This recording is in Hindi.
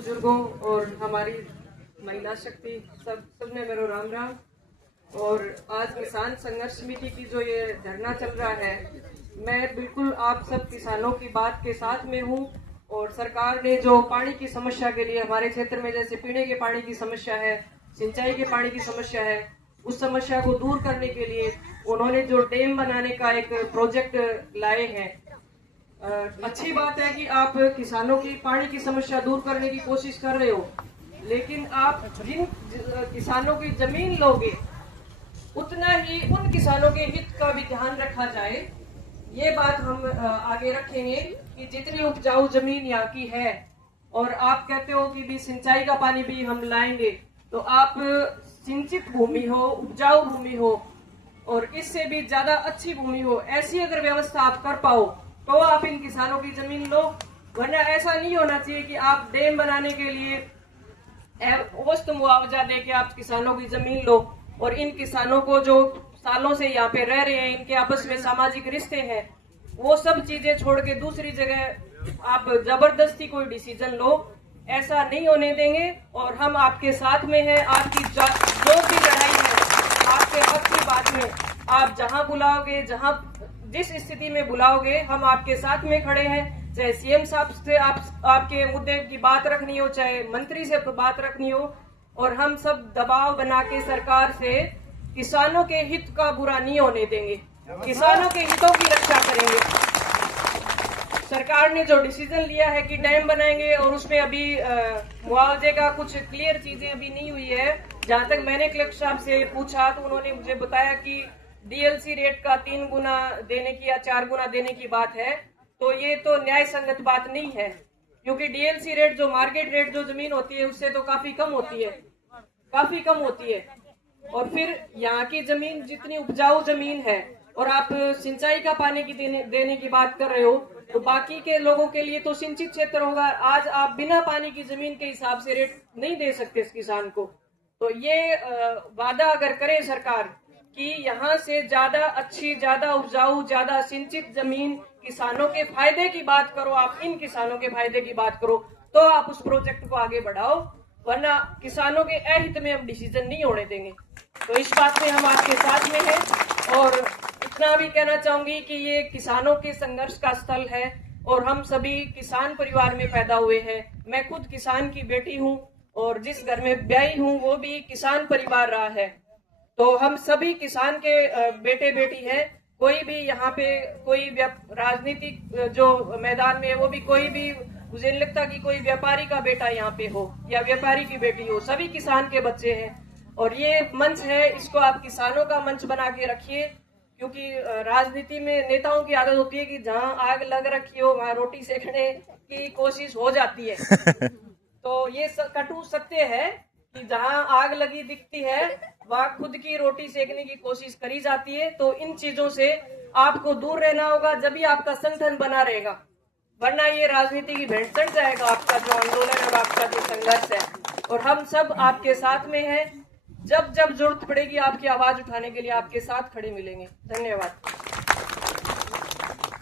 बुजुर्गों और हमारी महिला शक्ति सबने मेरा राम राम। और आज किसान संघर्ष समिति की जो ये धरना चल रहा है, मैं बिल्कुल आप सब किसानों की बात के साथ में हूँ। और सरकार ने जो पानी की समस्या के लिए हमारे क्षेत्र में जैसे पीने के पानी की समस्या है, सिंचाई के पानी की समस्या है, उस समस्या को दूर करने के लिए उन्होंने जो डैम बनाने का एक प्रोजेक्ट लाए हैं। अच्छी बात है कि आप किसानों की पानी की समस्या दूर करने की कोशिश कर रहे हो, लेकिन आप जिन किसानों की जमीन लोगे उतना ही उन किसानों के हित का भी ध्यान रखा जाए। ये बात हम आगे रखेंगे कि जितनी उपजाऊ जमीन यहाँ की है, और आप कहते हो कि भी सिंचाई का पानी भी हम लाएंगे, तो आप सिंचित भूमि हो, उपजाऊ भूमि हो और इससे भी ज्यादा अच्छी भूमि हो, ऐसी अगर व्यवस्था आप कर पाओ तो आप इन किसानों की जमीन लो। वरना ऐसा नहीं होना चाहिए कि आप डैम बनाने के लिए औसत मुआवजा दे के आप किसानों की जमीन लो, और इन किसानों को जो सालों से यहाँ पे रह रहे हैं, इनके आपस में सामाजिक रिश्ते हैं, वो सब चीजें छोड़ के दूसरी जगह आप जबरदस्ती कोई डिसीजन लो। ऐसा नहीं होने देंगे और हम आपके साथ में हैं। आपकी जो भी लड़ाई है, आपके हक की बात में आप जहां बुलाओगे, जहां जिस स्थिति में बुलाओगे, हम आपके साथ में खड़े हैं। चाहे सीएम साहब से आपके मुद्दे की बात रखनी हो, चाहे मंत्री से बात रखनी हो, और हम सब दबाव बना के सरकार से किसानों के हित का बुरा नहीं होने देंगे, किसानों के हितों की रक्षा करेंगे। सरकार ने जो डिसीजन लिया है कि डैम बनाएंगे, और उसमें अभी मुआवजे का कुछ क्लियर चीजें अभी नहीं हुई है। जहां तक मैंने कलेक्टर साहब से पूछा तो उन्होंने मुझे बताया कि डीएलसी रेट का 3 गुना देने की या 4 गुना देने की बात है। तो ये तो न्याय संगत बात नहीं है, क्योंकि डीएलसी रेट जो मार्केट रेट जो जमीन होती है उससे तो काफी कम होती है, काफी कम होती है। और फिर यहाँ की जमीन जितनी उपजाऊ जमीन है, और आप सिंचाई का पानी की देने की बात कर रहे हो, तो बाकी के लोगों के लिए तो सिंचित क्षेत्र होगा। आज आप बिना पानी की जमीन के हिसाब से रेट नहीं दे सकते इस किसान को। तो ये वादा अगर करे सरकार कि यहाँ से ज्यादा अच्छी, ज्यादा उपजाऊ, ज्यादा सिंचित जमीन किसानों के फायदे की बात करो, आप इन किसानों के फायदे की बात करो, तो आप उस प्रोजेक्ट को आगे बढ़ाओ। वरना किसानों के अहित में हम डिसीजन नहीं होने देंगे। तो इस बात में हम आपके साथ में हैं। और इतना भी कहना चाहूंगी कि ये किसानों के संघर्ष का स्थल है, और हम सभी किसान परिवार में पैदा हुए हैं। मैं खुद किसान की बेटी हूँ, और जिस घर में ब्याही हूँ वो भी किसान परिवार रहा है। तो हम सभी किसान के बेटे बेटी हैं। कोई भी यहाँ पे कोई राजनीतिक जो मैदान में है, वो भी कोई भी, मुझे नहीं लगता कि कोई व्यापारी का बेटा यहाँ पे हो या व्यापारी की बेटी हो, सभी किसान के बच्चे हैं। और ये मंच है, इसको आप किसानों का मंच बना के रखिए, क्योंकि राजनीति में नेताओं की आदत होती है कि जहां आग लग रखी हो वहां रोटी सेकने की कोशिश हो जाती है। तो ये कटु सत्य है कि जहां आग लगी दिखती है वहां खुद की रोटी सेकने की कोशिश करी जाती है। तो इन चीजों से आपको दूर रहना होगा, जब भी आपका संगठन बना रहेगा। वरना ये राजनीति की भेंट चढ़ जाएगा आपका जो आंदोलन और आपका जो संघर्ष है। और हम सब आपके साथ में हैं। जब जब जरूरत पड़ेगी आपकी आवाज उठाने के लिए आपके साथ खड़े मिलेंगे। धन्यवाद।